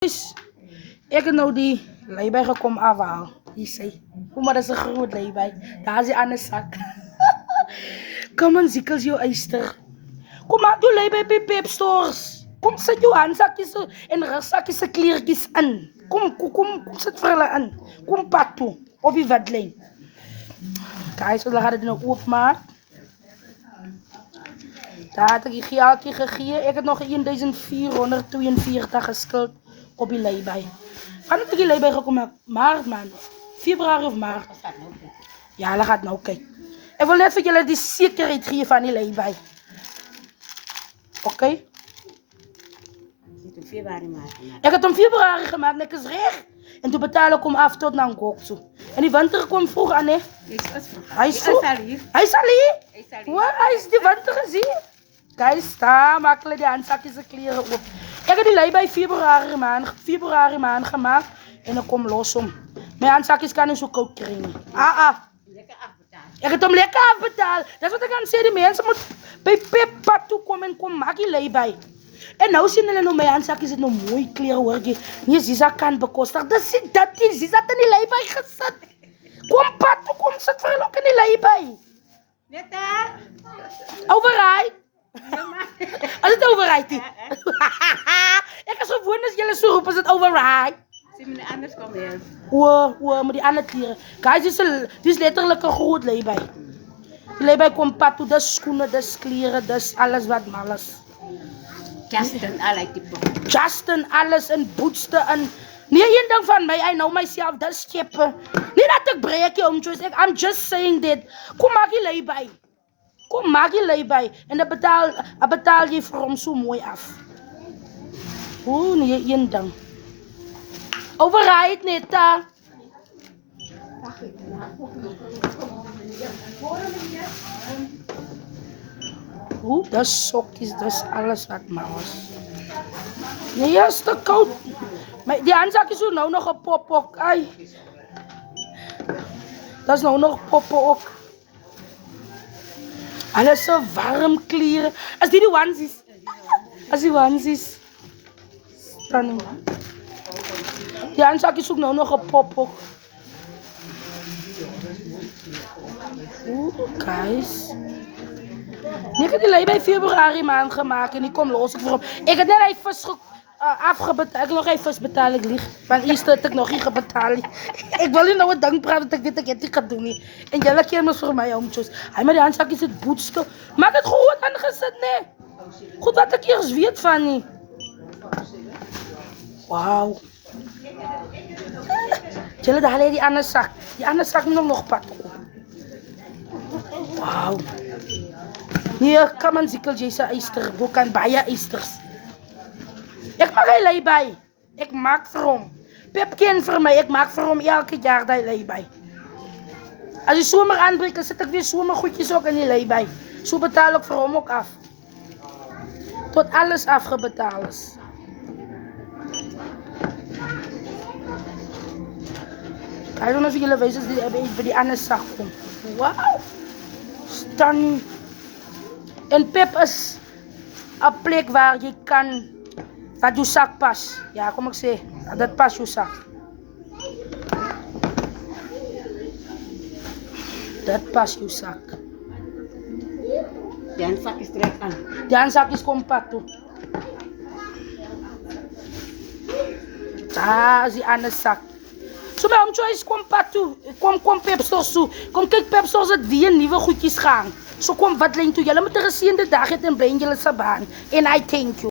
Dus ik heb nou die leibij gekomen afhalen. Die zei, hoe maar dat is een groot leibij. Daar is die aan de zak. Kom aan, ziekels jou eister. Kom maak jou leibij bij pepstores. Kom zet jou handzakjes en rugzakjes en kleertjes in. Kom zet vrillen in. Kom pad toe. Op je wedlijn. Kijk, zo gaat het nou opmaken. Daar had ik je geldje gegeven. Ik heb nog 1442 geschuld op die leibij. Wanneer heb ik die leibij gekomen? Maart, man. Februari of maart? Ja, dat gaat nou kijken. Ik wil net voor jullie die zekerheid geven van die leibij. Oké? Ik heb hem februari gemaakt, en ik is recht. En toen betaal ik hem af tot naar een kok toe. En die winter kwam vroeg aan, hè? Hij is zo. Hij is al hier? Wat? Hij is die winter gezien? Kijk, sta, makkelijk die handzakjes en kleren op. Ik heb die leibij februari maand gemaakt. En dan kom los om. Mijn handzakjes kan niet zo koud krijgen. Ik heb hem lekker afbetaald. Dat is wat ik aan zeg. Die mensen moeten bij Peppa toe komen en kom maak die leibij. En nou zien jullie nou mijn handzakjes nog mooi kleren hoor. Nee, Ziza kan bekostigen. Dat zit dat in. Ziza had in die leibij gezet. Kom pad toe, kom zit voor ook in die leibij. Netta. Overrijd. Als het overrijdt. Ik is gewoon als jullie zo roepen als het overrijdt. Zie me anders komen hier. Wow, maar die andere kleren. Kijk, dit is letterlijk een groot leibij. Die leibij komt pad toe, dus schoenen, dus kleren, dus alles wat mals. Justin, allerlei type. Justin, alles en boetste en... Nee, één ding van mij, I know myself, dat is scheppen. Niet dat ik breek je om, I'm just saying dit. Kom maak je leibij. Kom maak je leibij. En dan betaal je voor hem zo mooi af. Oeh, nee, één ding. Overrijd niet, hè. Oeh, dat is sokjes, dat is alles wat mals. Nee, ja, is te koud. Maar die handzakjes doen nou nog een pop ook. Ai. Dat is nou nog poppen ook. Alles zo warm kleren. Als die onesies. Als die onesies. Stunning. Die handzakjes zoeken nou nog een pop ook. Oeh, guys. Ik heb die leibij februari maand gemaakt en die komt los. Ik heb net even afgebetaald. Ik heb nog even betaald, ik lieg. Van Easter heb ik nog niet betaald. Ik wil je nou een dank praten dat ik weet dat ik het niet ga doen. En jullie kennen voor mij omtjes. Hij met die handzakjes het boetste. Maak het goed aangezet, nee. Goed wat ik hier weet van niet. Wauw. Jullie daar die andere zak. Die andere zak moet nog pad op. Wauw. Nee, kan man zikkel Jesa eister. Bo kan baie eisters. Ik maak een leibij. Ik maak voor hem. Pep ken voor mij. Ik maak voor hem elke jaar die leibij. Als je zomer aanbreekt, dan zet ik weer zomergoedjes ook in die leibij. Zo betaal ik voor hem ook af. Tot alles afgebetaald is. Kijk dan als jullie weten die hebben bij die andere zak komt. Wauw. Stunning. En Pep is een plek waar je kan, dat je zak past. Ja, kom ik zeggen, dat past je zak. Dat past je zak. Die handzak is direct aan. Die handzakjes komen pad toe. Daar is die andere zak. Zo bij hem choice kom pad toe. Kom Pepstores toe. Kom kijk Pepstores dat weer nieuwe goedjes gaan. Zo kom wat lijn toe. Jullie moeten gezien de dag het en breng jullie sabaan. En I thank you.